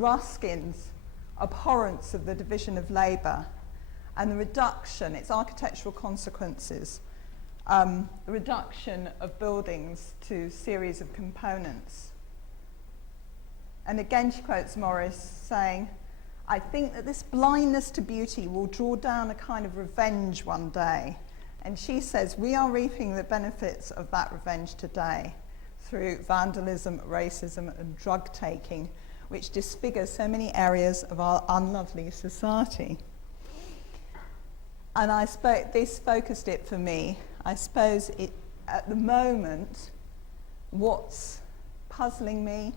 Ruskin's abhorrence of the division of labour and the reduction, its architectural consequences, the reduction of buildings to series of components. And again she quotes Morris saying, "I think that this blindness to beauty will draw down a kind of revenge one day." And she says, "We are reaping the benefits of that revenge today through vandalism, racism and drug taking, which disfigures so many areas of our unlovely society." And I suppose this focused it for me. I suppose it, at the moment, what's puzzling me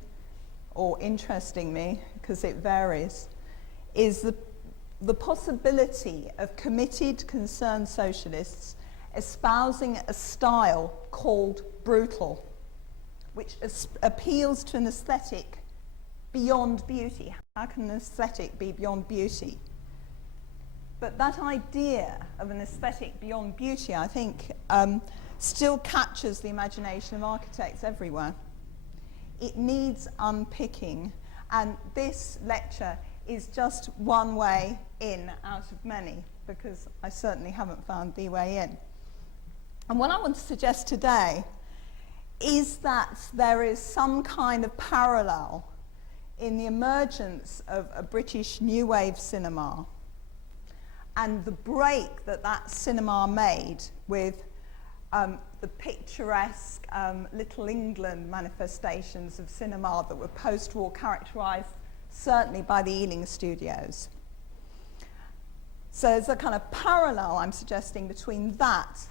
or interesting me, because it varies, is the possibility of committed, concerned socialists espousing a style called brutal, which appeals to an aesthetic beyond beauty. How can an aesthetic be beyond beauty? But that idea of an aesthetic beyond beauty, I think, still captures the imagination of architects everywhere. It needs unpicking, and this lecture is just one way in out of many, because I certainly haven't found the way in. And what I want to suggest today is that there is some kind of parallel in the emergence of a British New Wave cinema and the break that that cinema made with the picturesque Little England manifestations of cinema that were post-war, characterised certainly by the Ealing studios. So there's a kind of parallel, I'm suggesting, between that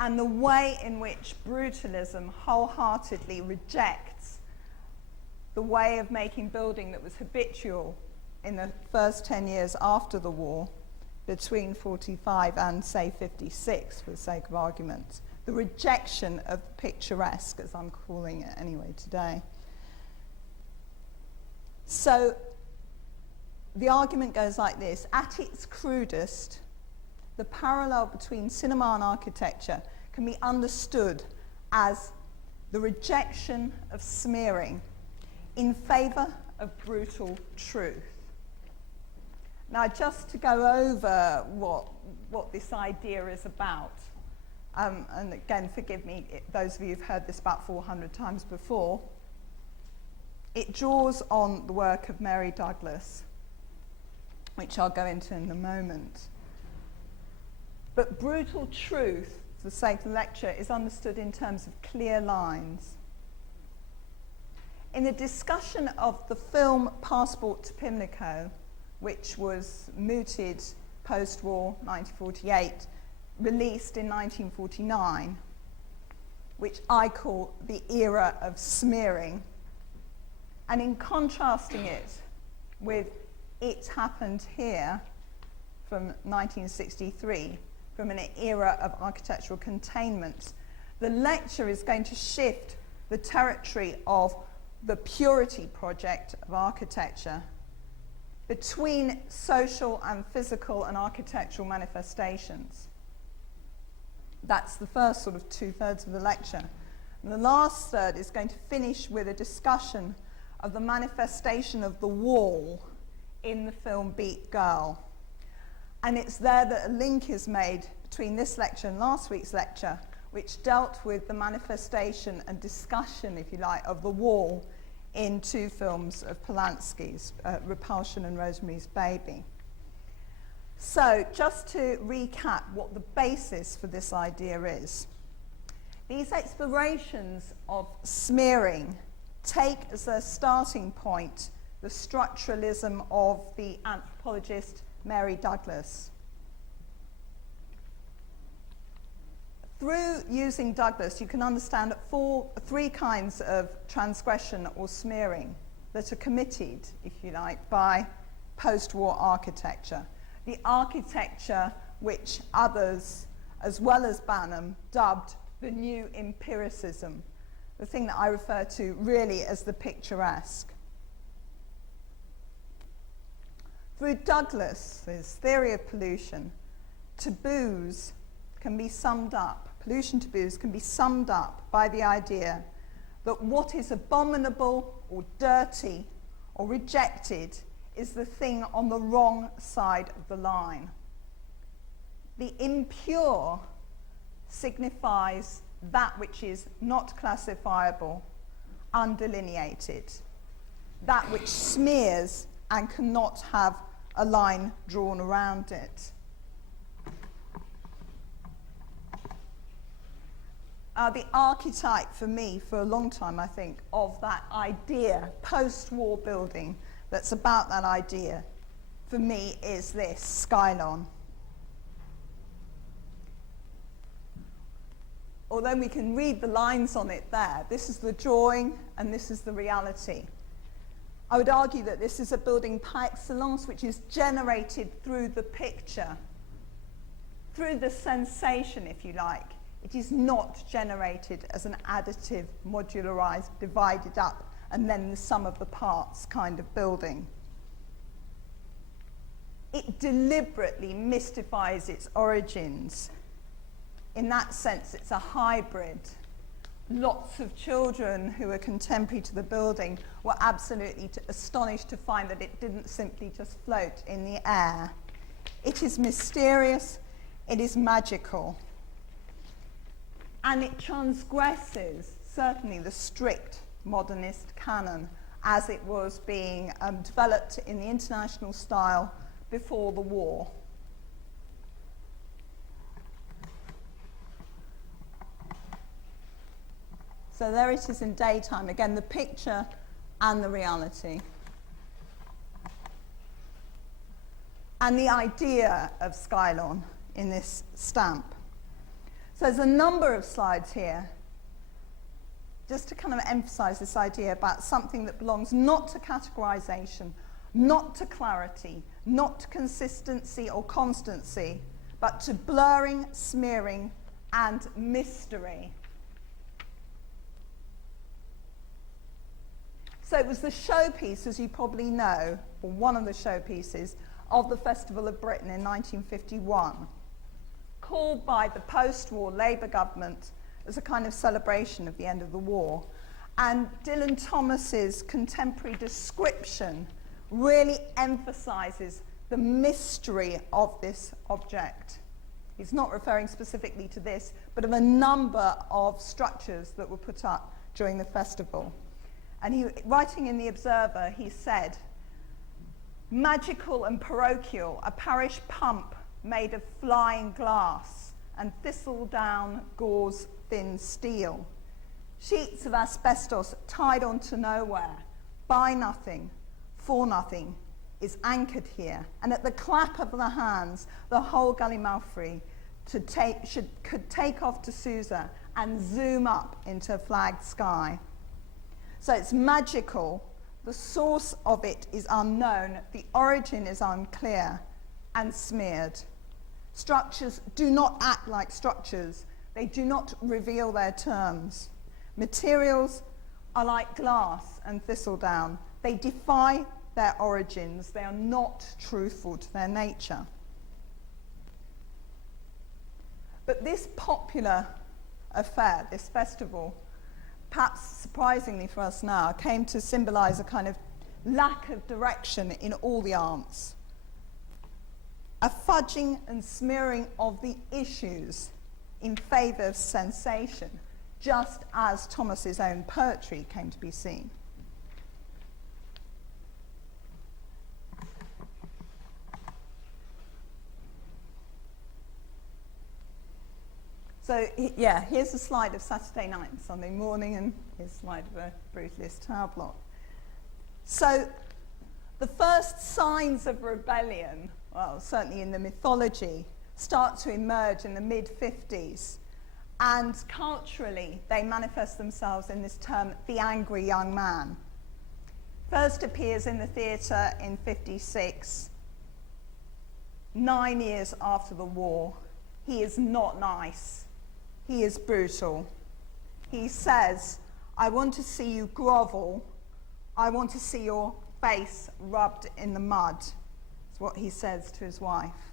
and the way in which brutalism wholeheartedly rejects the way of making building that was habitual in the first 10 years after the war, between 45 and, say, 56, for the sake of argument. The rejection of the picturesque, as I'm calling it anyway today. So the argument goes like this. At its crudest, the parallel between cinema and architecture can be understood as the rejection of smearing in favour of brutal truth. Now, just to go over what this idea is about, and again, forgive me, those of you who've heard this about 400 times before, it draws on the work of Mary Douglas, which I'll go into in a moment. But brutal truth, for the sake of the lecture, is understood in terms of clear lines. In the discussion of the film Passport to Pimlico, which was mooted post-war, 1948, released in 1949, which I call the era of smearing, and in contrasting it with It Happened Here from 1963, from an era of architectural containment, the lecture is going to shift the territory of the purity project of architecture between social and physical and architectural manifestations. That's the first sort of two-thirds of the lecture. And the last third is going to finish with a discussion of the manifestation of the wall in the film Bgirl. And it's there that a link is made between this lecture and last week's lecture, which dealt with the manifestation and discussion, if you like, of the wall in two films of Polanski's, Repulsion and Rosemary's Baby. So, just to recap what the basis for this idea is. These explorations of smearing take as their starting point the structuralism of the anthropologist Mary Douglas. Through using Douglas, you can understand three kinds of transgression or smearing that are committed, if you like, by post-war architecture. The architecture which others, as well as Banham, dubbed the new empiricism, the thing that I refer to really as the picturesque. Through Douglas's theory of pollution, taboos can be summed up, pollution taboos can be summed up by the idea that what is abominable or dirty or rejected is the thing on the wrong side of the line. The impure signifies that which is not classifiable, undelineated, that which smears and cannot have a line drawn around it. The archetype for me, for a long time, I think, of that idea, post-war building, that's about that idea, for me, is this, Skylon. Although we can read the lines on it there, this is the drawing and this is the reality. I would argue that this is a building par excellence which is generated through the picture, through the sensation, if you like. It is not generated as an additive, modularized, divided up, and then the sum of the parts kind of building. It deliberately mystifies its origins. In that sense, it's a hybrid. Lots of children who are contemporary to the building were absolutely astonished to find that it didn't simply just float in the air. It is mysterious, it is magical. And it transgresses, certainly, the strict modernist canon as it was being developed in the international style before the war. So there it is in daytime. Again, the picture and the reality. And the idea of Skylon in this stamp. So there's a number of slides here just to kind of emphasize this idea about something that belongs not to categorization, not to clarity, not to consistency or constancy, but to blurring, smearing, and mystery. So it was the showpiece, as you probably know, or one of the showpieces, of the Festival of Britain in 1951, called by the post-war Labour government as a kind of celebration of the end of the war. And Dylan Thomas's contemporary description really emphasizes the mystery of this object. He's not referring specifically to this, but of a number of structures that were put up during the festival. And he, writing in The Observer, he said, "Magical and parochial, a parish pump made of flying glass and thistledown gauze thin steel. Sheets of asbestos tied onto nowhere, by nothing, for nothing, is anchored here. And at the clap of the hands, the whole gallimaufry could take off to Susa and zoom up into a flagged sky." So it's magical, the source of it is unknown, the origin is unclear, and smeared. Structures do not act like structures, they do not reveal their terms. Materials are like glass and thistledown, they defy their origins, they are not truthful to their nature. But this popular affair, this festival, perhaps surprisingly for us now, came to symbolize a kind of lack of direction in all the arts. A fudging and smearing of the issues in favor of sensation, just as Thomas's own poetry came to be seen. So, yeah, here's a slide of Saturday night and Sunday morning, and here's a slide of a brutalist tower block. So, the first signs of rebellion, well, certainly in the mythology, start to emerge in the mid-50s. And culturally, they manifest themselves in this term, the angry young man. First appears in the theatre in 56, 9 years after the war. He is not nice. He is brutal. He says, "I want to see you grovel. I want to see your face rubbed in the mud." That's what he says to his wife.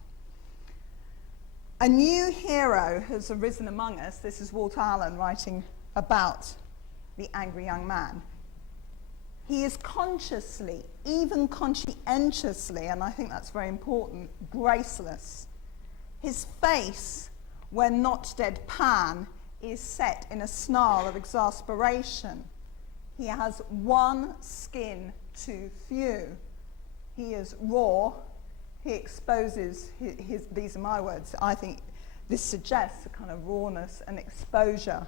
A new hero has arisen among us. This is Walt Allen writing about the angry young man. He is consciously, even conscientiously, and I think that's very important, graceless. His face, when not deadpan, is set in a snarl of exasperation. He has one skin too few. He is raw. He exposes his these are my words, I think this suggests a kind of rawness and exposure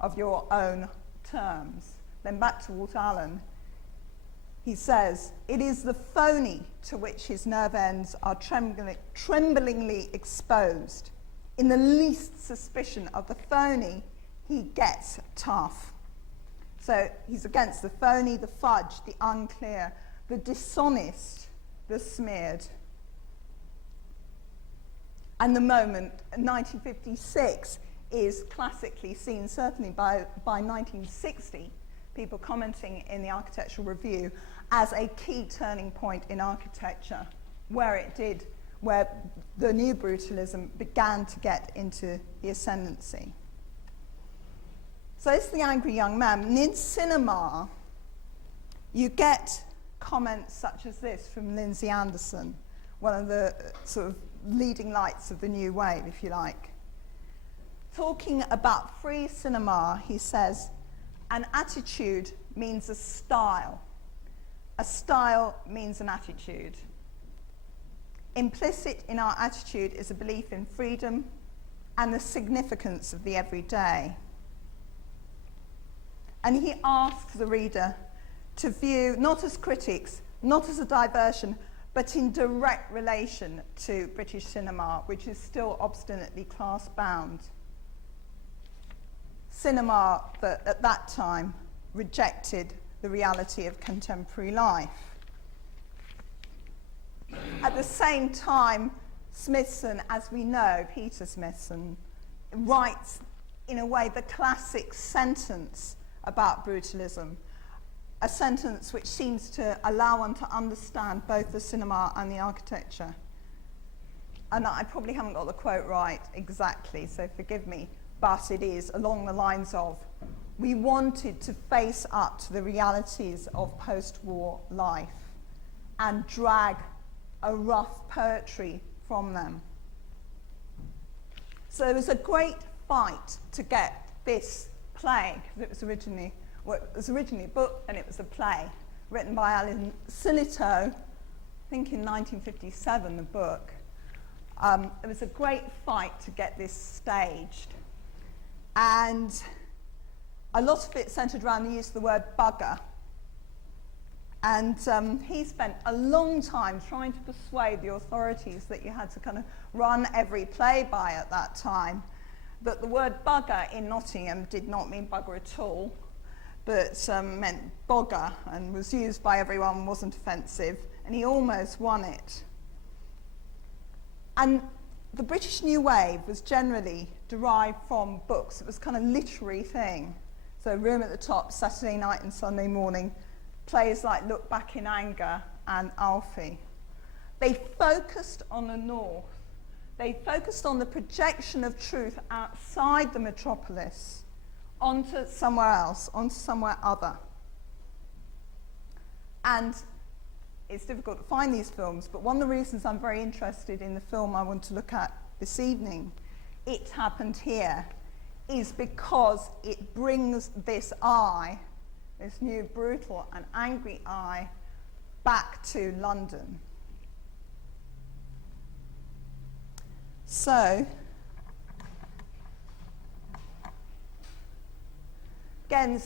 of your own terms. Then back to Walt Allen, he says, it is the phony to which his nerve ends are tremblingly exposed. In the least suspicion of the phony, he gets tough. So he's against the phony, the fudged, the unclear, the dishonest, the smeared. And the moment, 1956, is classically seen, certainly by 1960, people commenting in the Architectural Review, as a key turning point in architecture, where the new brutalism began to get into the ascendancy. So it's the angry young man. And in cinema, you get comments such as this from Lindsay Anderson, one of the sort of leading lights of the new wave, if you like. Talking about free cinema, he says, an attitude means a style. A style means an attitude. Implicit in our attitude is a belief in freedom and the significance of the everyday. And he asks the reader to view, not as critics, not as a diversion, but in direct relation to British cinema, which is still obstinately class-bound. Cinema that at that time rejected the reality of contemporary life. At the same time, Smithson, as we know, Peter Smithson, writes in a way the classic sentence about brutalism, a sentence which seems to allow one to understand both the cinema and the architecture. And I probably haven't got the quote right exactly, so forgive me, but it is along the lines of, we wanted to face up to the realities of post-war life and drag a rough poetry from them. So it was a great fight to get this play, because it was originally a book and it was a play written by Alan Sillitoe, I think in 1957, the book. It was a great fight to get this staged. And a lot of it centred around the use of the word bugger. And he spent a long time trying to persuade the authorities that you had to kind of run every play by at that time, that the word bugger in Nottingham did not mean bugger at all, but meant bogger and was used by everyone, wasn't offensive, and he almost won it. And the British New Wave was generally derived from books. It was kind of literary thing. So Room at the Top, Saturday Night and Sunday Morning, plays like Look Back in Anger and Alfie. They focused on the North. They focused on the projection of truth outside the metropolis onto somewhere else, onto somewhere other. And it's difficult to find these films, but one of the reasons I'm very interested in the film I want to look at this evening, It Happened Here, is because it brings this eye, this new brutal and angry eye, back to London. So, again,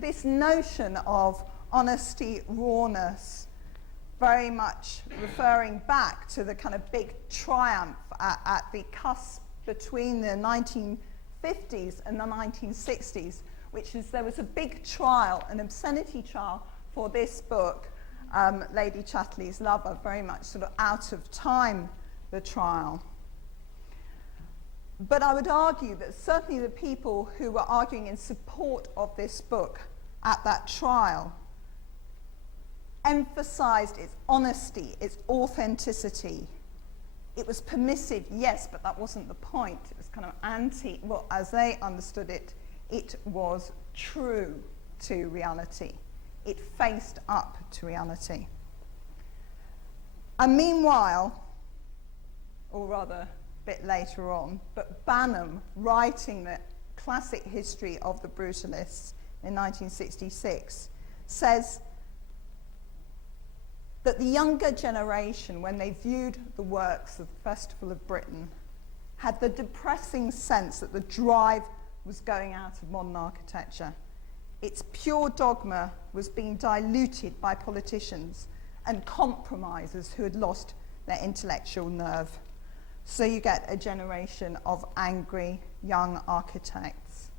this notion of honesty, rawness, very much referring back to the kind of big triumph at the cusp between the 1950s and the 1960s, which is there was a big trial, an obscenity trial for this book, Lady Chatterley's Lover, very much sort of out of time, the trial. But I would argue that certainly the people who were arguing in support of this book at that trial emphasized its honesty, its authenticity. It was permissive, yes, but that wasn't the point. It was kind of as they understood it, it was true to reality. It faced up to reality. And meanwhile, or rather a bit later on, but Banham, writing the classic history of the brutalists in 1966, says that the younger generation, when they viewed the works of the Festival of Britain, had the depressing sense that the drive was going out of modern architecture. Its pure dogma was being diluted by politicians and compromisers who had lost their intellectual nerve. So you get a generation of angry young architects.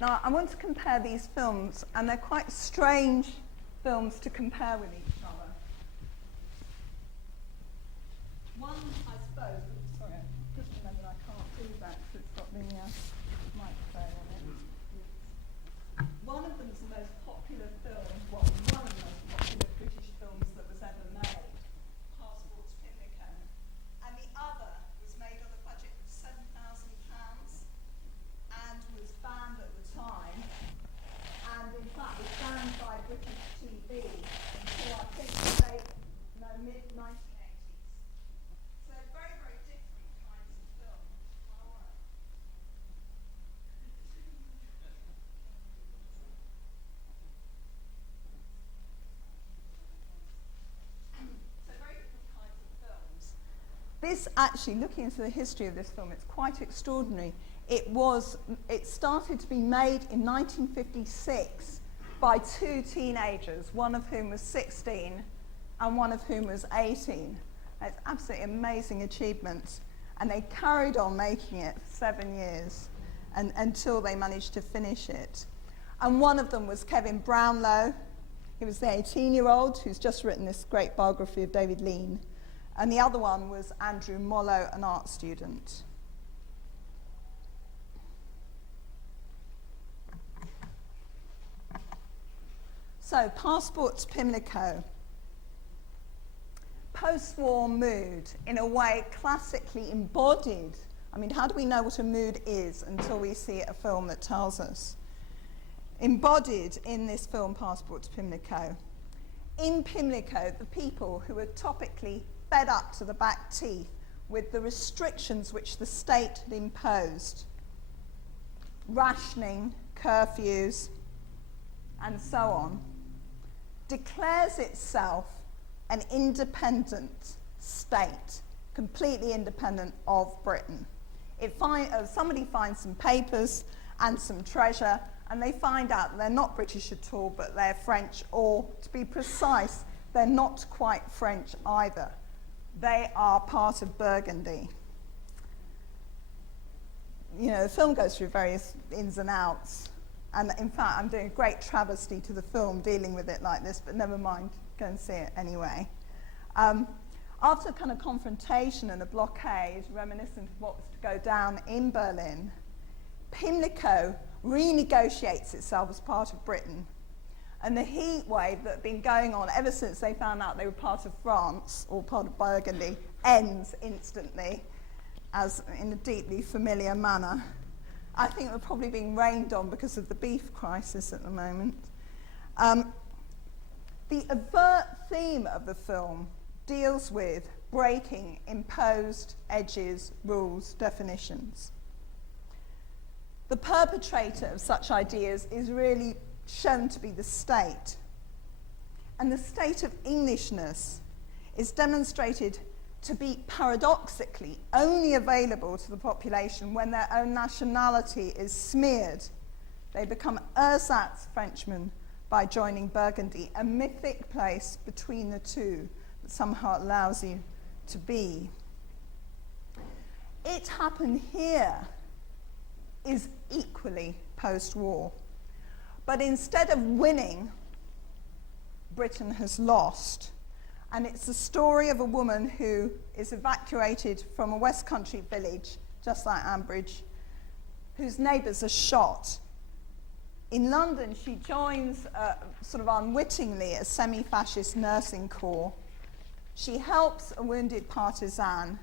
Now, I want to compare these films, and they're quite strange films to compare with each other. One, I suppose, sorry, I just remembered I can't do that because it's got the microphone on it. One of them is the most popular film, well, one of the most popular British films that was ever made, Passports Pimlico, and the other was made on a budget of £7,000 and was banned at the time, and in fact was banned by British TV until I think the mid-1980s. So very, very different kinds of films. So very different kinds of films. This actually, looking into the history of this film, it's quite extraordinary. It started to be made in 1956 by two teenagers, one of whom was 16 and one of whom was 18. It's absolutely amazing achievement. And they carried on making it for 7 years until they managed to finish it. And one of them was Kevin Brownlow. He was the 18-year-old who's just written this great biography of David Lean. And the other one was Andrew Mollo, an art student. So, Passports Pimlico. Post-war mood, in a way classically embodied. I mean, how do we know what a mood is until we see a film that tells us? Embodied in this film, Passports Pimlico. In Pimlico, the people who were topically fed up to the back teeth with the restrictions which the state had imposed, rationing, curfews, and so on, declares itself an independent state, completely independent of Britain. Somebody finds some papers and some treasure, and they find out that they're not British at all, but they're French, or to be precise, they're not quite French either. They are part of Burgundy. You know, the film goes through various ins and outs. And in fact, I'm doing a great travesty to the film dealing with it like this, but never mind, go and see it anyway. After a kind of confrontation and a blockade, reminiscent of what was to go down in Berlin, Pimlico renegotiates itself as part of Britain. And the heat wave that had been going on ever since they found out they were part of France, or part of Burgundy, ends instantly, as in a deeply familiar manner. I think we're probably being rained on because of the beef crisis at the moment. The overt theme of the film deals with breaking imposed edges, rules, definitions. The perpetrator of such ideas is really shown to be the state. And the state of Englishness is demonstrated to be paradoxically only available to the population when their own nationality is smeared. They become ersatz Frenchmen by joining Burgundy, a mythic place between the two that somehow allows you to be. It happened here is equally post-war. But instead of winning, Britain has lost. And it's the story of a woman who is evacuated from a West Country village, just like Ambridge, whose neighbours are shot. In London, she joins, sort of unwittingly, a semi-fascist nursing corps. She helps a wounded partisan.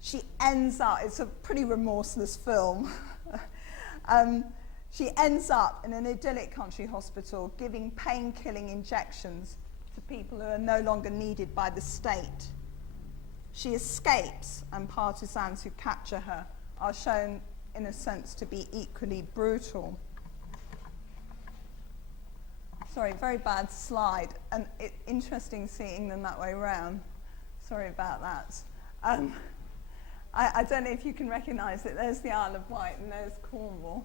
she ends up, it's a pretty remorseless film, she ends up in an idyllic country hospital giving pain-killing injections to people who are no longer needed by the state. She escapes, and partisans who capture her are shown, in a sense, to be equally brutal. Sorry, very bad slide, and interesting seeing them that way around. Sorry about that. I don't know if you can recognise it. There's the Isle of Wight and there's Cornwall.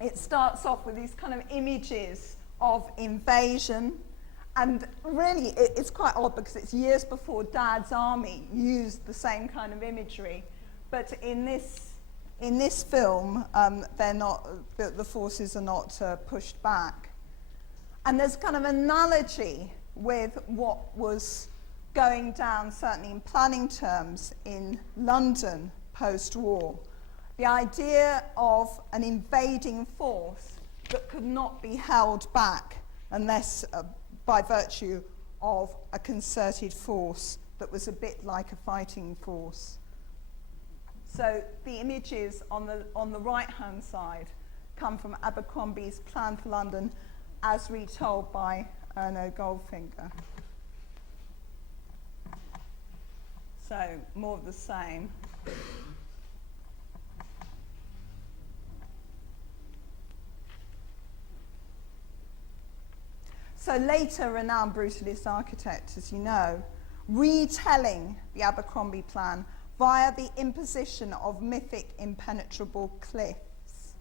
It starts off with these kind of images of invasion, and really it's quite odd because it's years before Dad's army used the same kind of imagery, but in this film they're not, the forces are not pushed back. And there's kind of analogy with what was going down, certainly in planning terms, in London post-war. The idea of an invading force that could not be held back unless by virtue of a concerted force that was a bit like a fighting force. So the images on the right-hand side come from Abercrombie's Plan for London as retold by Erno Goldfinger. So more of the same. So later renowned brutalist architect, as you know, retelling the Abercrombie plan via the imposition of mythic impenetrable cliffs,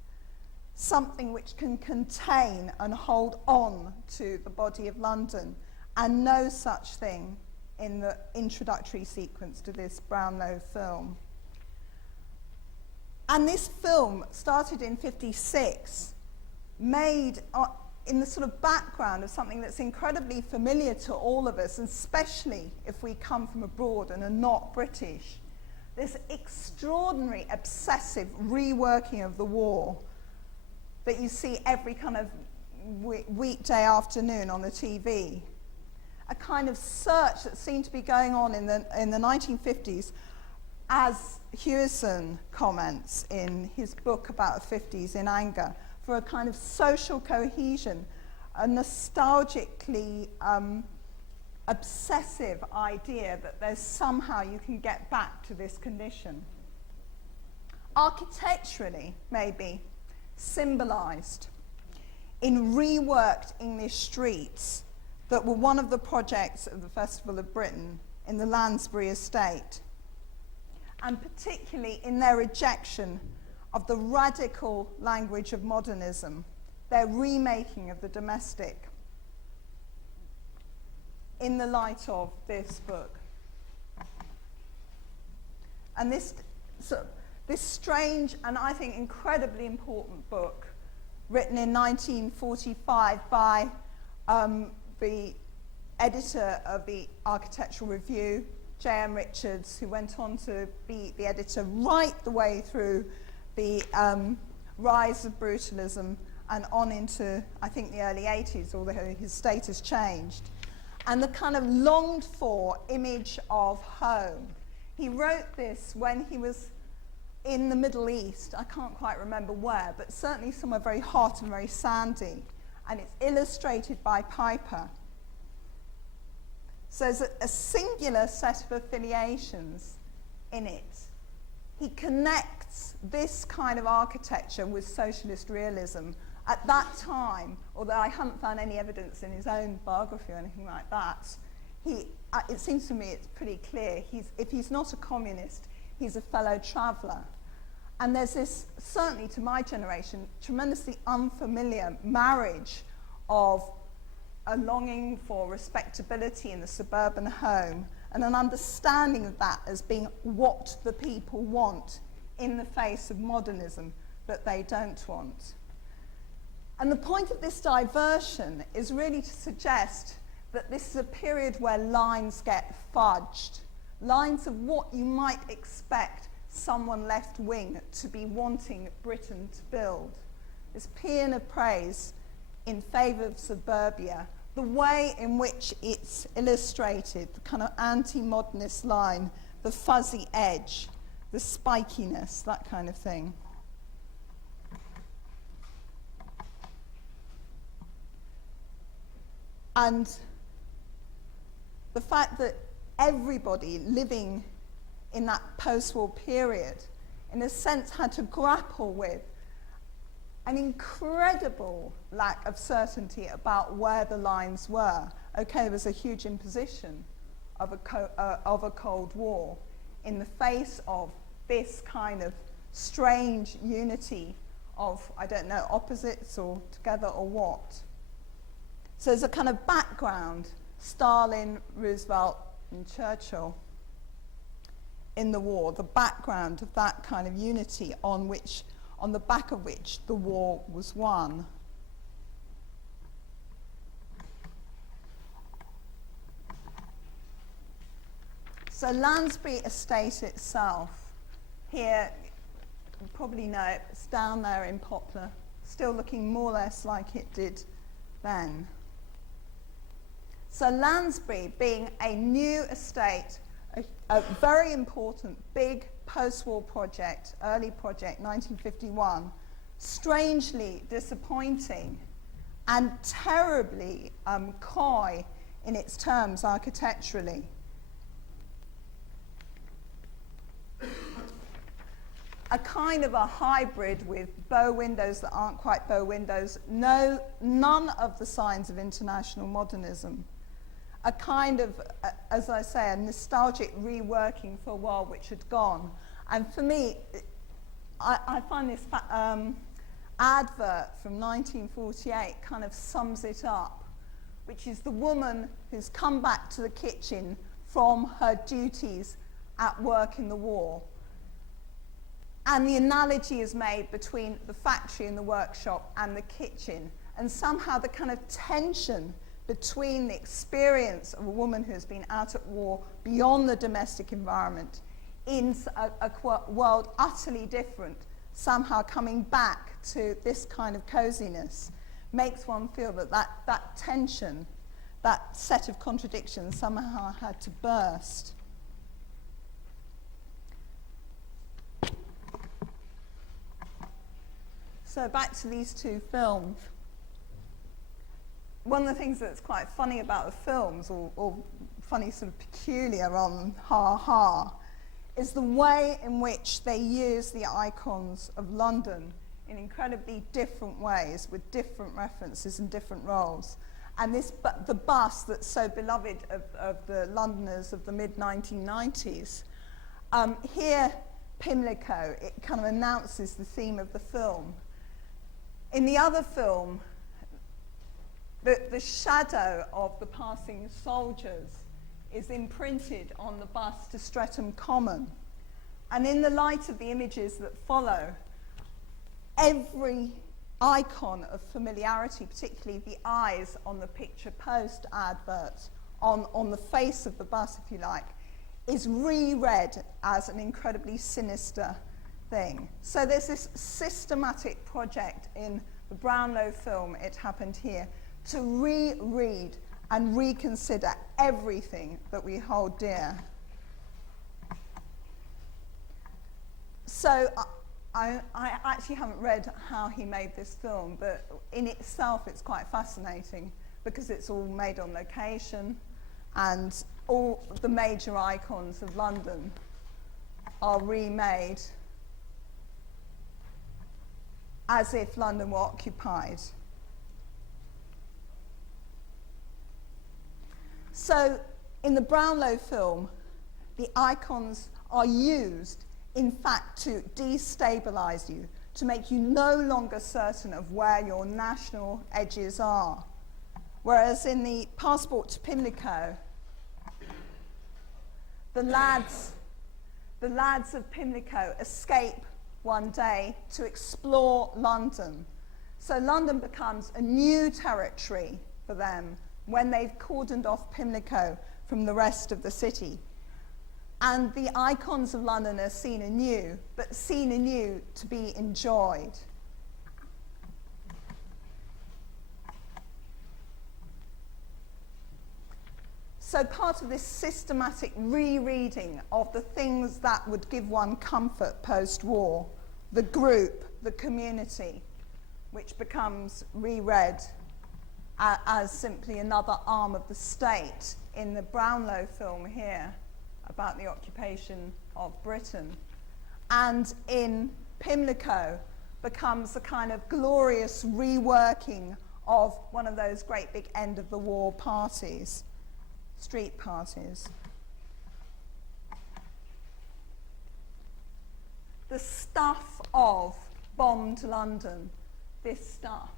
something which can contain and hold on to the body of London, and no such thing in the introductory sequence to this Brownlow film. And this film started in '56, made in the sort of background of something that's incredibly familiar to all of us, especially if we come from abroad and are not British. This extraordinary, obsessive reworking of the war that you see every kind of weekday afternoon on the TV. A kind of search that seemed to be going on in the 1950s, as Hewison comments in his book about the 50s in Anger, for a kind of social cohesion, a nostalgically obsessive idea that there's somehow you can get back to this condition. Architecturally, maybe, symbolised in reworked English streets that were one of the projects of the Festival of Britain in the Lansbury estate, and particularly in their rejection of the radical language of modernism, their remaking of the domestic, in the light of this book. And this strange and I think incredibly important book, written in 1945 by the editor of the Architectural Review, J.M. Richards, who went on to be the editor right the way through the rise of brutalism and on into, I think, the early 80s, although his status changed. And the kind of longed for image of home. He wrote this when he was in the Middle East. I can't quite remember where, but certainly somewhere very hot and very sandy. And it's illustrated by Piper. So there's a singular set of affiliations in it. He connects this kind of architecture with socialist realism. At that time, although I haven't found any evidence in his own biography or anything like that, it seems to me it's pretty clear, if he's not a communist, he's a fellow traveller. And there's this, certainly to my generation, tremendously unfamiliar marriage of a longing for respectability in the suburban home and an understanding of that as being what the people want in the face of modernism that they don't want. And the point of this diversion is really to suggest that this is a period where lines get fudged, lines of what you might expect someone left-wing to be wanting Britain to build. This paean of praise in favour of suburbia, the way in which it's illustrated, the kind of anti-modernist line the fuzzy edge, the spikiness, that kind of thing. And the fact that everybody living in that post-war period, in a sense, had to grapple with an incredible lack of certainty about where the lines were. Okay, there was a huge imposition of a Cold War in the face of this kind of strange unity of, I don't know, opposites or together or what. So there's a kind of background, Stalin, Roosevelt, and Churchill in the war, the background of that kind of unity on the back of which the war was won. So Lansbury Estate itself, here, you probably know it, it's down there in Poplar, still looking more or less like it did then. So Lansbury, being a new estate, a very important, big post-war project, early project, 1951, strangely disappointing and terribly coy in its terms architecturally. A kind of a hybrid with bow windows that aren't quite bow windows, none of the signs of international modernism. A kind of, as I say, a nostalgic reworking for a world which had gone. And for me, I find this advert from 1948 kind of sums it up, which is the woman who's come back to the kitchen from her duties at work in the war. And the analogy is made between the factory and the workshop and the kitchen. And somehow the kind of tension between the experience of a woman who has been out at war beyond the domestic environment in a world utterly different, somehow coming back to this kind of coziness, makes one feel that tension, that set of contradictions somehow had to burst. So back to these two films. One of the things that's quite funny about the films, or funny sort of peculiar on ha-ha, is the way in which they use the icons of London in incredibly different ways, with different references and different roles. And the bus that's so beloved of the Londoners of the mid-1990s, here, Pimlico, it kind of announces the theme of the film. In the other film, the shadow of the passing soldiers is imprinted on the bus to Streatham Common. And in the light of the images that follow, every icon of familiarity, particularly the eyes on the picture post advert, on the face of the bus, if you like, is reread as an incredibly sinister thing. So there's this systematic project in the Brownlow film, It Happened Here, to reread and reconsider everything that we hold dear. So I actually haven't read how he made this film, but in itself it's quite fascinating because it's all made on location and all the major icons of London are remade as if London were occupied. So in the Brownlow film, the icons are used, in fact, to destabilize you, to make you no longer certain of where your national edges are. Whereas in the Passport to Pimlico, the lads of Pimlico escape one day to explore London. So London becomes a new territory for them when they've cordoned off Pimlico from the rest of the city. And the icons of London are seen anew, but seen anew to be enjoyed. So part of this systematic rereading of the things that would give one comfort post-war, the group, the community, which becomes reread as simply another arm of the state in the Brownlow film here about the occupation of Britain, and in Pimlico becomes a kind of glorious reworking of one of those great big end of the war parties, street parties. The stuff of bombed London, this stuff,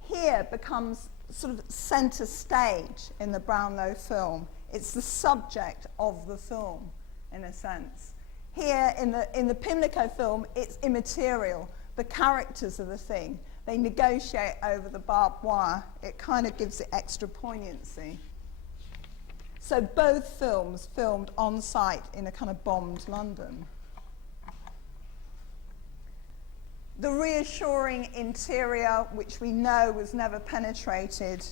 here becomes sort of centre stage in the Brownlow film. It's the subject of the film, in a sense. Here in the Pimlico film, it's immaterial. The characters are the thing. They negotiate over the barbed wire. It kind of gives it extra poignancy. So both films filmed on site in a kind of bombed London. The reassuring interior, which we know was never penetrated,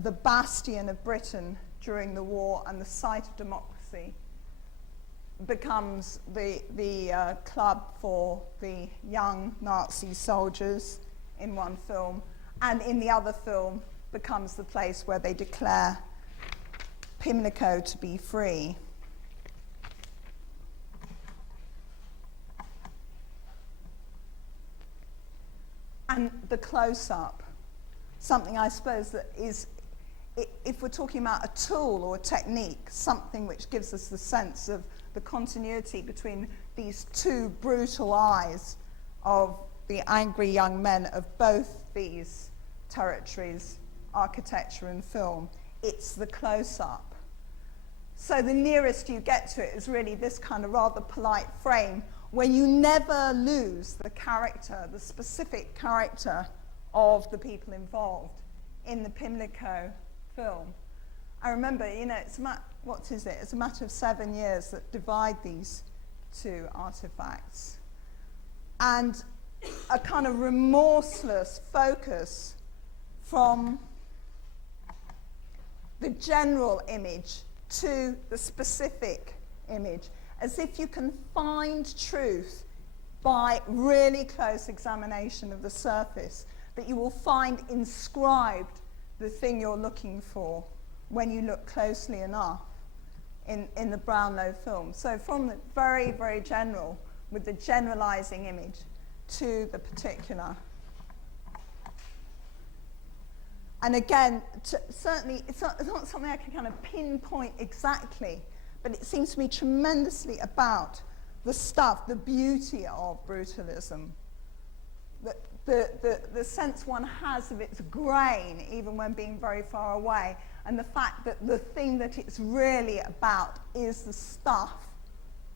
the bastion of Britain during the war and the site of democracy, becomes the club for the young Nazi soldiers in one film, and in the other film becomes the place where they declare Pimlico to be free. And the close-up, something I suppose that is, if we're talking about a tool or a technique, something which gives us the sense of the continuity between these two brutal eyes of the angry young men of both these territories, architecture and film. It's the close-up. So the nearest you get to it is really this kind of rather polite frame where you never lose the character, the specific character of the people involved in the Pimlico film. I remember, you know, it's it's a matter of 7 years that divide these two artifacts. And a kind of remorseless focus from the general image to the specific image, as if you can find truth by really close examination of the surface, that you will find inscribed the thing you're looking for when you look closely enough in the Brownlow film. So from the very, very general, with the generalizing image, to the particular. And again, certainly, it's not something I can kind of pinpoint exactly, but it seems to me tremendously about the stuff, the beauty of brutalism, the sense one has of its grain, even when being very far away, and the fact that the thing that it's really about is the stuff,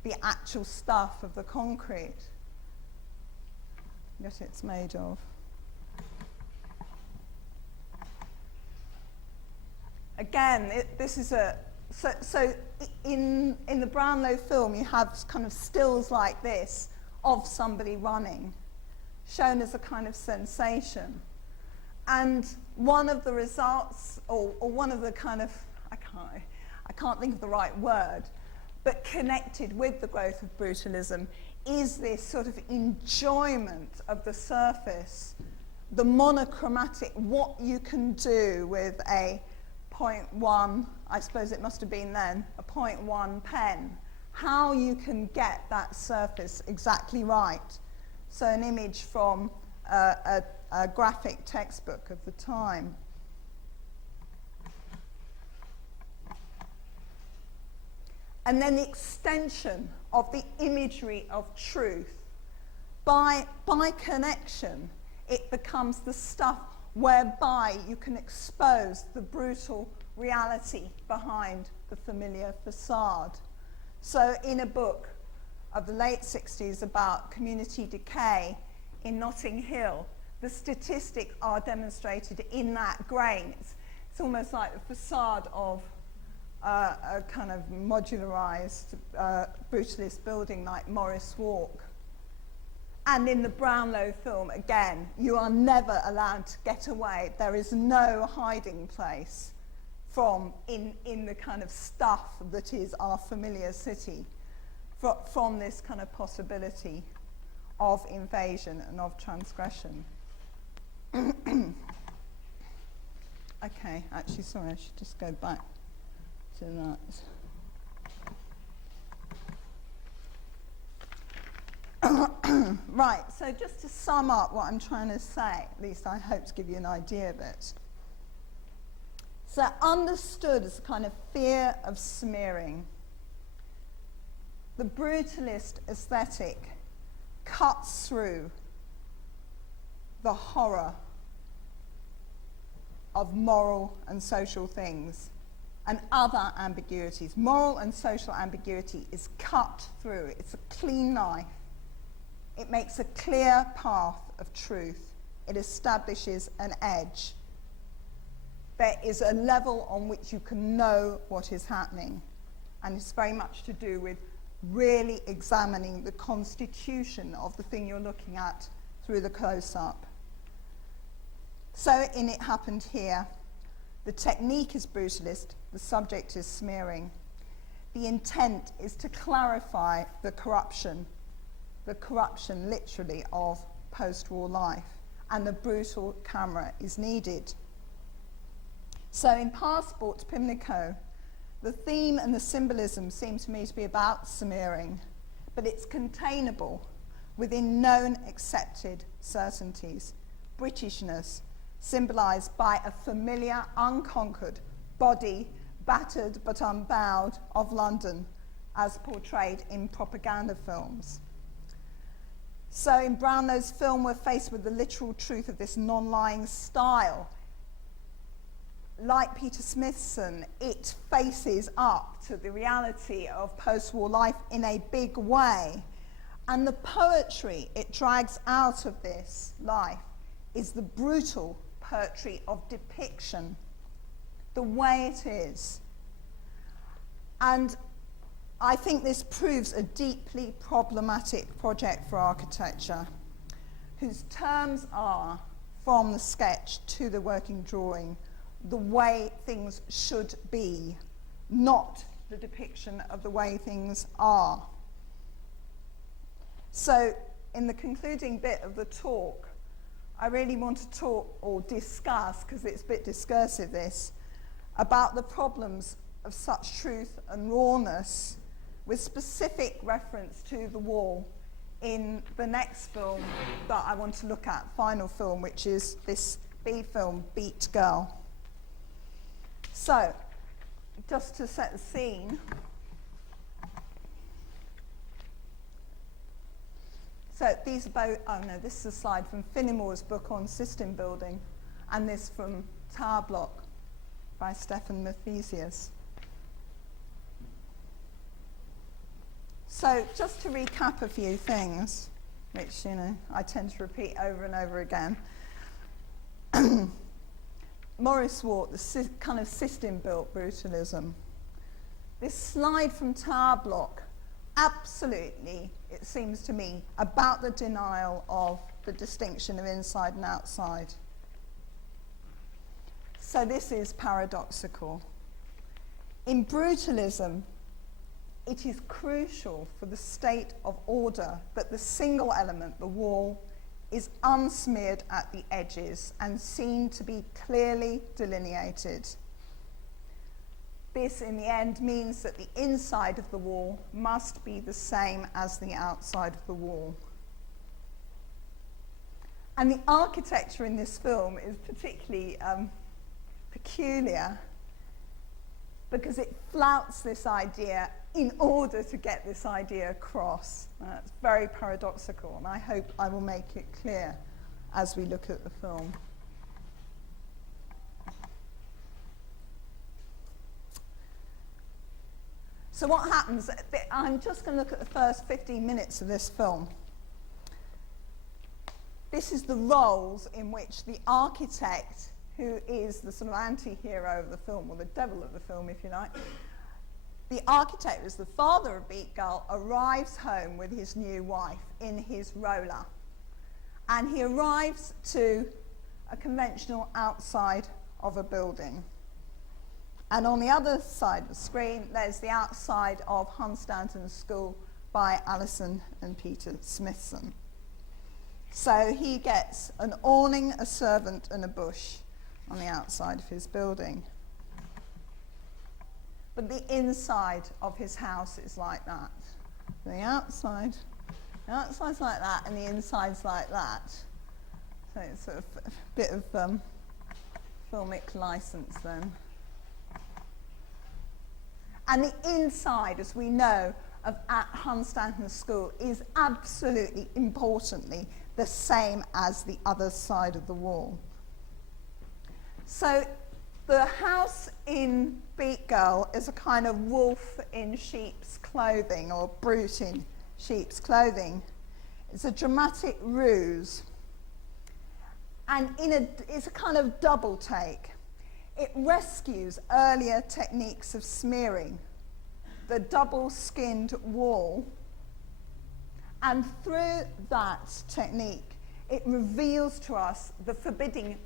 the actual stuff of the concrete that it's made of. Again, this is a... So in the Brownlow film, you have kind of stills like this of somebody running, shown as a kind of sensation. And one of the results, or one of the kind of, I can't think of the right word, but connected with the growth of brutalism, is this sort of enjoyment of the surface, the monochromatic, what you can do with a 0.1, I suppose it must have been then, a 0.1 pen, how you can get that surface exactly right. So an image from a graphic textbook of the time. And then the extension of the imagery of truth. By connection, it becomes the stuff whereby you can expose the brutal reality behind the familiar facade. So in a book of the late 60s about community decay in Notting Hill, the statistics are demonstrated in that grain. It's almost like the facade of a kind of modularized brutalist building like Morris Walk. And in the Brownlow film, again, you are never allowed to get away. There is no hiding place. from in the kind of stuff that is our familiar city, from this kind of possibility of invasion and of transgression. Okay, actually, sorry, I should just go back to that. Right, so just to sum up what I'm trying to say, at least I hope to give you an idea of it. So understood as a kind of fear of smearing, the brutalist aesthetic cuts through the horror of moral and social things and other ambiguities. Moral and social ambiguity is cut through. It's a clean knife. It makes a clear path of truth. It establishes an edge. There is a level on which you can know what is happening. And it's very much to do with really examining the constitution of the thing you're looking at through the close-up. So in It Happened Here, the technique is brutalist, the subject is smearing. The intent is to clarify the corruption literally of post-war life, and the brutal camera is needed. So in Passport to Pimlico, the theme and the symbolism seem to me to be about smearing, but it's containable within known accepted certainties. Britishness, symbolised by a familiar, unconquered body, battered but unbowed, of London, as portrayed in propaganda films. So in Brownlow's film, we're faced with the literal truth of this non-lying style. Like Peter Smithson, it faces up to the reality of post-war life in a big way. And the poetry it drags out of this life is the brutal poetry of depiction, the way it is. And I think this proves a deeply problematic project for architecture, whose terms are, from the sketch to the working drawing, the way things should be, not the depiction of the way things are. So, in the concluding bit of the talk, I really want to talk or discuss, because it's a bit discursive this, about the problems of such truth and rawness, with specific reference to the wall in the next film that I want to look at, final film, which is this B film, Bgirl. So, just to set the scene, so these are both, oh no, this is a slide from Finnemore's book on system building, and this from Tower Block by Stefan Mathesius. So just to recap a few things, which, you know, I tend to repeat over and over again. Morris Wart, the kind of system-built brutalism. This slide from Tower Block, absolutely, it seems to me, about the denial of the distinction of inside and outside. So this is paradoxical. In brutalism, it is crucial for the state of order that the single element, the wall, is unsmeared at the edges and seen to be clearly delineated. This, in the end, means that the inside of the wall must be the same as the outside of the wall. And the architecture in this film is particularly peculiar, because it flouts this idea in order to get this idea across. It's very paradoxical, and I hope I will make it clear as we look at the film. So what happens, I'm just going to look at the first 15 minutes of this film. This is the roles in which the architect, who is the sort of anti-hero of the film, or the devil of the film, if you like. The architect, as the father of Bgirl, arrives home with his new wife in his roller. And he arrives to a conventional outside of a building. And on the other side of the screen, there's the outside of Hunstanton School by Alison and Peter Smithson. So he gets an awning, a servant, and a bush on the outside of his building. But the inside of his house is like that. The outside's like that, and the inside's like that. So it's sort of a bit of filmic license then. And the inside, as we know, at Hunstanton School is absolutely, importantly, the same as the other side of the wall. So the house in Bgirl is a kind of wolf in sheep's clothing, or brute in sheep's clothing. It's a dramatic ruse. And it's a kind of double take. It rescues earlier techniques of smearing, the double-skinned wall, and through that technique, it reveals to us the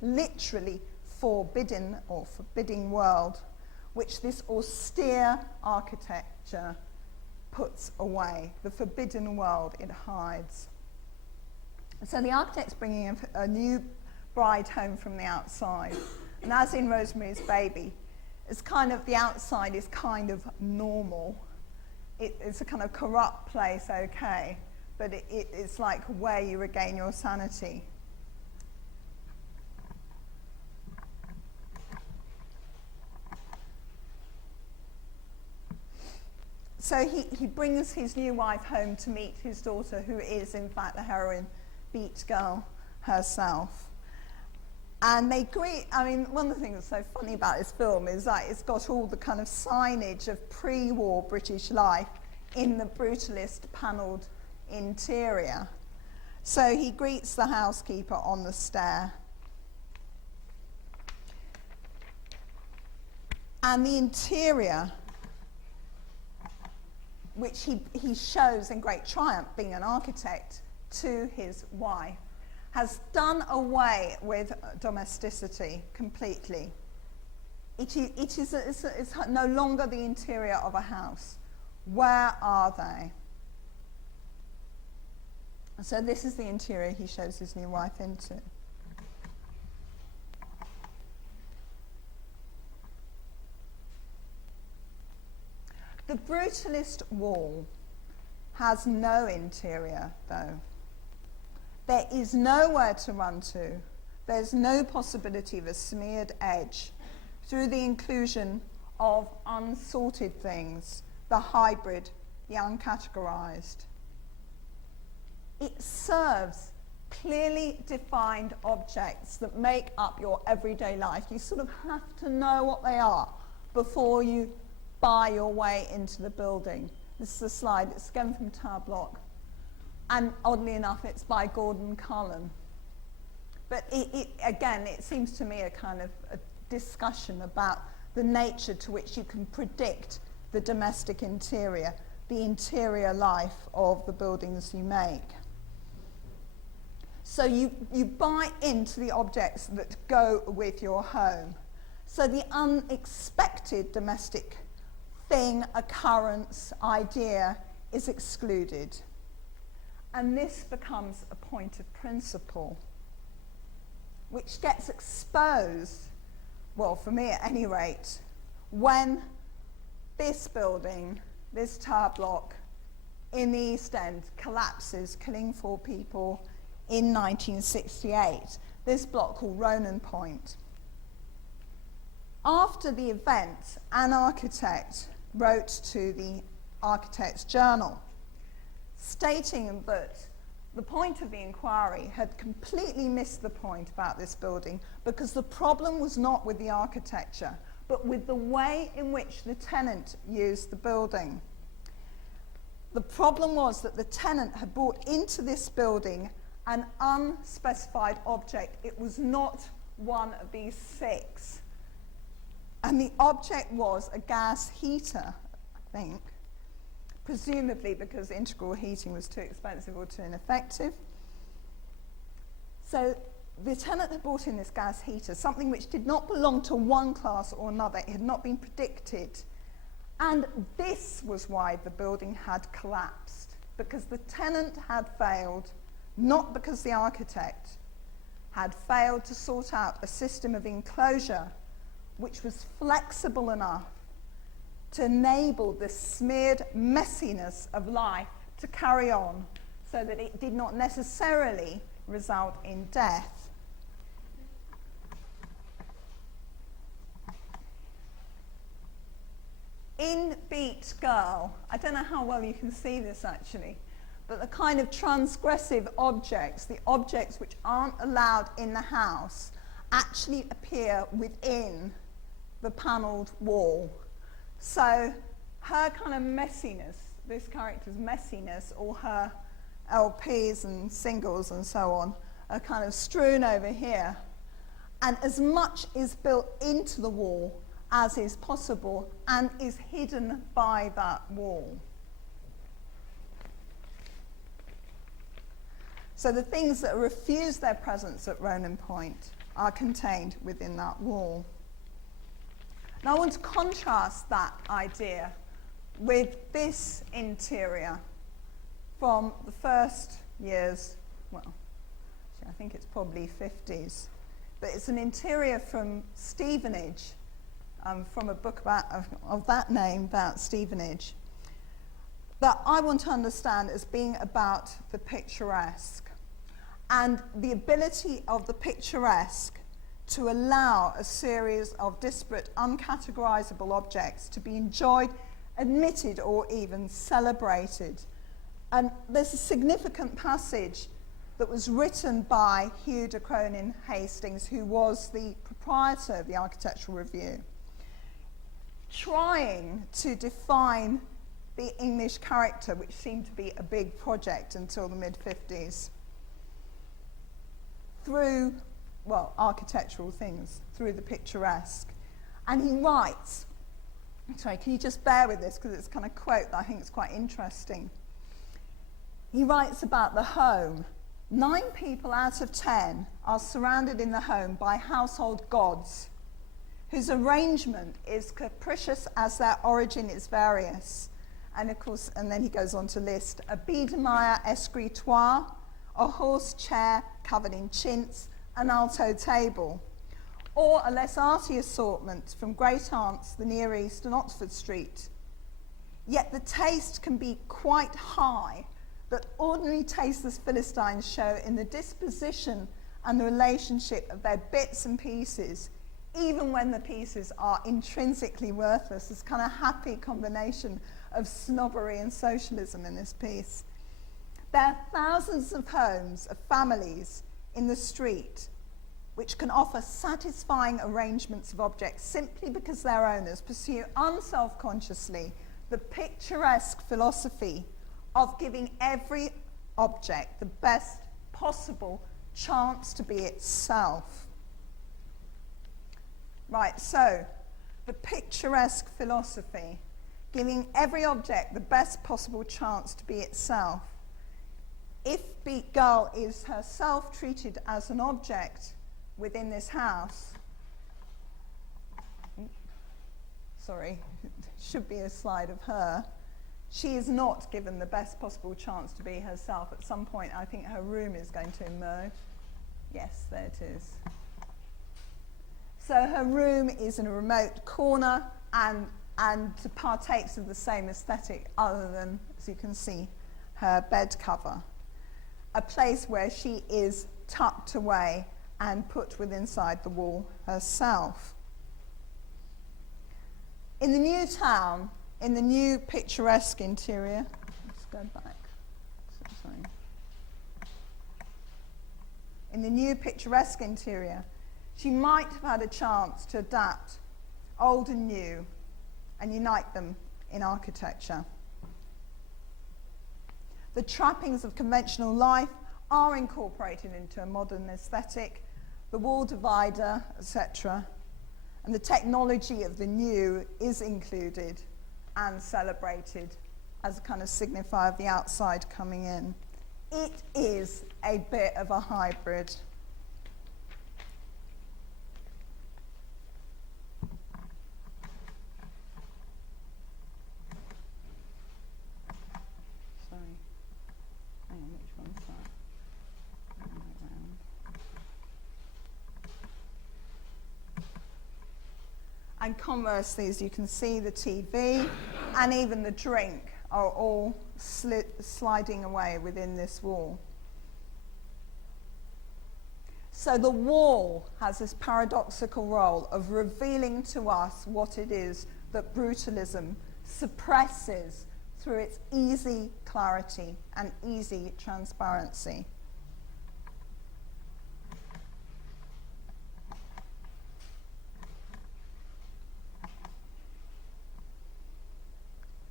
literally forbidding world, which this austere architecture puts away, the forbidden world it hides. And so the architect's bringing a new bride home from the outside. And as in Rosemary's Baby, it's kind of, the outside is kind of normal. It's a kind of corrupt place, okay, but it's like where you regain your sanity. So he brings his new wife home to meet his daughter, who is in fact the heroine, Bgirl herself. And they greet, I mean, one of the things that's so funny about this film is that it's got all the kind of signage of pre-war British life in the brutalist panelled interior. So he greets the housekeeper on the stair. And the interior, which he shows in great triumph, being an architect, to his wife, has done away with domesticity completely. It's no longer the interior of a house. Where are they? So this is the interior he shows his new wife into. The brutalist wall has no interior, though. There is nowhere to run to. There's no possibility of a smeared edge through the inclusion of unsorted things, the hybrid, the uncategorized. It serves clearly defined objects that make up your everyday life. You sort of have to know what they are before you buy your way into the building. This is a slide. It's again from Tower Block. And oddly enough, it's by Gordon Cullen. But again, it seems to me a kind of a discussion about the nature to which you can predict the domestic interior, the interior life of the buildings you make. So you buy into the objects that go with your home. So the unexpected domestic thing, occurrence, idea is excluded. And this becomes a point of principle, which gets exposed, well, for me at any rate, when this building, this tower block in the East End collapses, killing 4 people in 1968, this block called Ronan Point. After the event, an architect wrote to the Architect's Journal, stating that the point of the inquiry had completely missed the point about this building because the problem was not with the architecture, but with the way in which the tenant used the building. The problem was that the tenant had brought into this building an unspecified object. It was not one of these 6. And the object was a gas heater, I think, presumably because integral heating was too expensive or too ineffective. So the tenant had brought in this gas heater, something which did not belong to one class or another. It had not been predicted. And this was why the building had collapsed, because the tenant had failed, not because the architect had failed to sort out a system of enclosure which was flexible enough to enable the smeared messiness of life to carry on so that it did not necessarily result in death. In Bgirl, I don't know how well you can see this actually, but the kind of transgressive objects, the objects which aren't allowed in the house, actually appear within the panelled wall. So her kind of messiness, this character's messiness, or her LPs and singles and so on, are kind of strewn over here. And as much is built into the wall as is possible and is hidden by that wall. So the things that refuse their presence at Ronan Point are contained within that wall. Now I want to contrast that idea with this interior from the first years, well, I think it's probably 50s, but it's an interior from Stevenage, from a book of that name, about Stevenage, that I want to understand as being about the picturesque and the ability of the picturesque to allow a series of disparate, uncategorizable objects to be enjoyed, admitted, or even celebrated. And there's a significant passage that was written by Hugh de Cronin Hastings, who was the proprietor of the Architectural Review, trying to define the English character, which seemed to be a big project until the mid-50s, through, well, architectural things, through the picturesque. And he writes, sorry, can you just bear with this, because it's kind of quote that I think is quite interesting. He writes about the home. 9 people out of 10 are surrounded in the home by household gods, whose arrangement is capricious as their origin is various. And of course, and then he goes on to list a Biedermeier escritoire, a horse chair covered in chintz, an alto table, or a less arty assortment from Great Aunts, the Near East and Oxford Street. Yet the taste can be quite high that ordinary tasteless Philistines show in the disposition and the relationship of their bits and pieces, even when the pieces are intrinsically worthless. This kind of happy combination of snobbery and socialism in this piece. There are thousands of homes, of families in the street which can offer satisfying arrangements of objects simply because their owners pursue unself-consciously the picturesque philosophy of giving every object the best possible chance to be itself. Right, so the picturesque philosophy, giving every object the best possible chance to be itself. If Bgirl is herself treated as an object within this house, sorry, should be a slide of her, she is not given the best possible chance to be herself. At some point, I think her room is going to emerge. Yes, there it is. So her room is in a remote corner and partakes of the same aesthetic, other than, as you can see, her bed cover. A place where she is tucked away and put within inside the wall herself. In the new town, in the new picturesque interior, let's go back. Sorry. In the new picturesque interior, she might have had a chance to adapt old and new and unite them in architecture. The trappings of conventional life are incorporated into a modern aesthetic, the wall divider, etc. And the technology of the new is included and celebrated as a kind of signifier of the outside coming in. It is a bit of a hybrid. And conversely, as you can see, the TV and even the drink are all sliding away within this wall. So the wall has this paradoxical role of revealing to us what it is that brutalism suppresses through its easy clarity and easy transparency.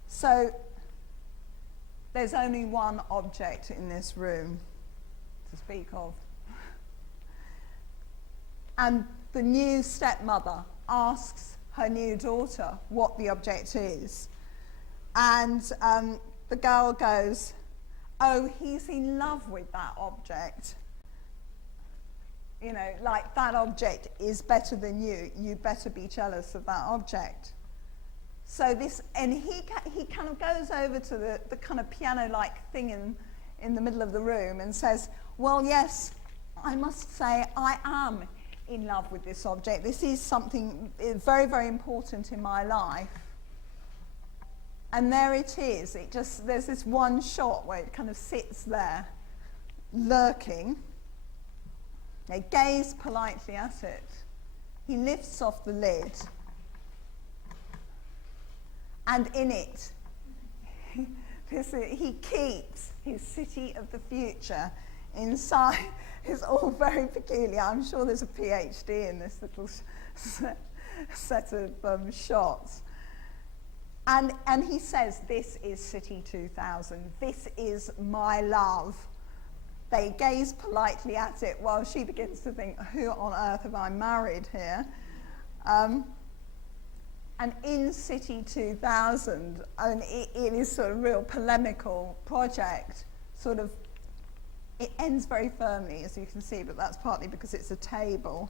So there's only one object in this room to speak of. And the new stepmother asks her new daughter what the object is. And the girl goes, "Oh, he's in love with that object. You know, like that object is better than you. You better be jealous of that object." So this, and he kind of goes over to the kind of piano-like thing in the middle of the room and says, "Well, yes, I must say I am in love with this object. This is something very, very important in my life." And there it is. There's this one shot where it kind of sits there, lurking. They gaze politely at it. He lifts off the lid. And in it, he keeps his city of the future inside. It's all very peculiar. I'm sure there's a PhD in this little set of shots. And he says, "This is City 2000. This is my love." They gaze politely at it while she begins to think, who on earth have I married here? And in City 2000, and it is sort of real polemical project, sort of, it ends very firmly, as you can see, but that's partly because it's a table.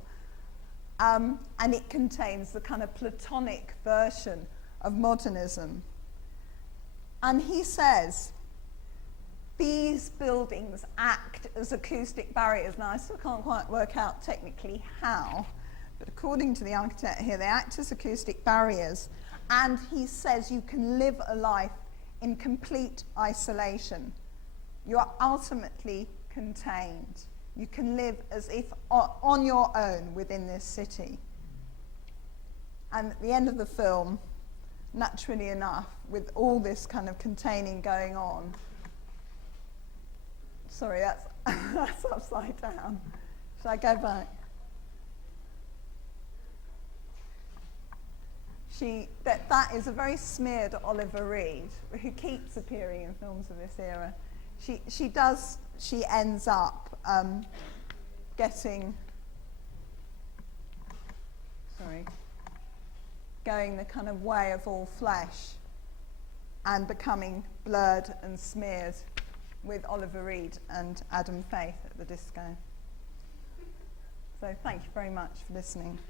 And it contains the kind of Platonic version of modernism. And he says, these buildings act as acoustic barriers. Now, I still can't quite work out technically how, but according to the architect here, they act as acoustic barriers. And he says you can live a life in complete isolation. You are ultimately contained. You can live as if on your own within this city. And at the end of the film, naturally enough, with all this kind of containing going on, sorry, that's upside down. Should I go back? That is a very smeared Oliver Reed, who keeps appearing in films of this era. She ends up going the kind of way of all flesh and becoming blurred and smeared with Oliver Reed and Adam Faith at the disco. So thank you very much for listening.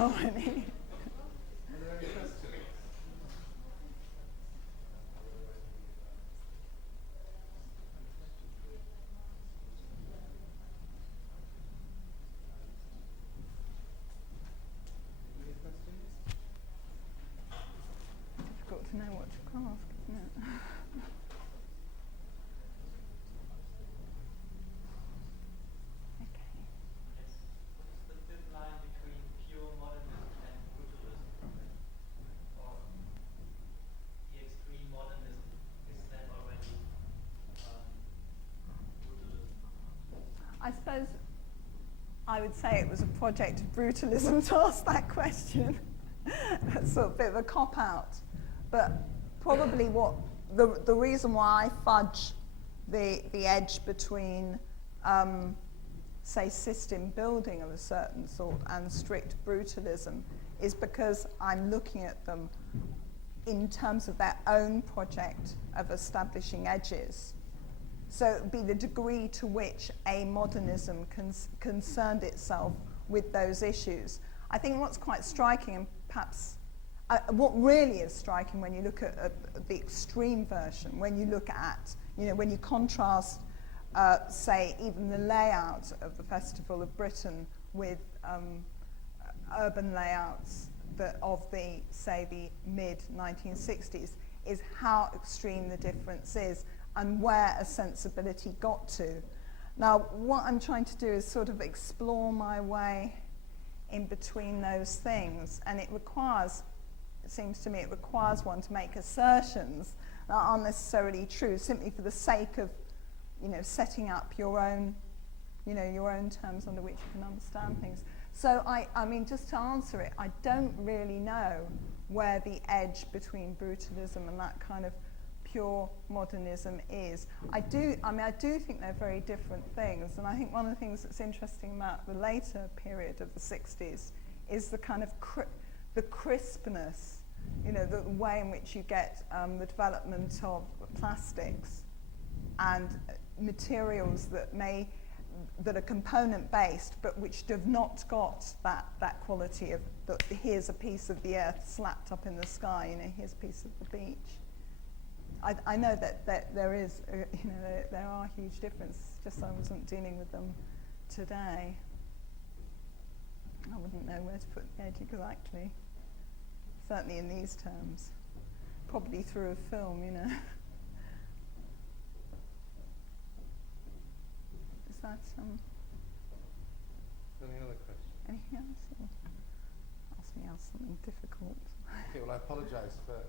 Are there any questions? Difficult to know what to ask, isn't it? I suppose I would say it was a project of brutalism to ask that question. That's sort of a bit of a cop-out. But probably what the reason why I fudge the edge between, say, system building of a certain sort and strict brutalism is because I'm looking at them in terms of their own project of establishing edges. So it would be the degree to which a modernism concerned itself with those issues. I think what's quite striking, and perhaps what really is striking when you look at the extreme version, when you look at, when you contrast, say, even the layout of the Festival of Britain with urban layouts of the, say, the mid-1960s, is how extreme the difference is and where a sensibility got to. Now, what I'm trying to do is sort of explore my way in between those things, and it seems to me it requires one to make assertions that aren't necessarily true, simply for the sake of, setting up your own terms under which you can understand things. So I mean, just to answer it, I don't really know where the edge between brutalism and that kind of pure modernism is. I do think they're very different things, and I think one of the things that's interesting about the later period of the 60s is the kind of the crispness, the way in which you get the development of plastics and materials that are component based, but which have not got that quality of here's a piece of the earth slapped up in the sky, here's a piece of the beach. I know that there is, there are huge differences. Just I wasn't dealing with them today. I wouldn't know where to put the edge exactly. Certainly in these terms, probably through a film, Is that Any other questions? anything else? Or ask me else something difficult. Okay, well, I apologise for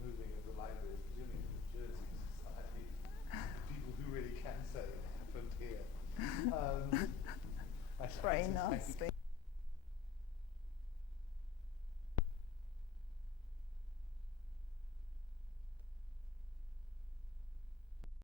moving of the library, presumably from the Jersey Society. People who really can say it happened here. Very nasty.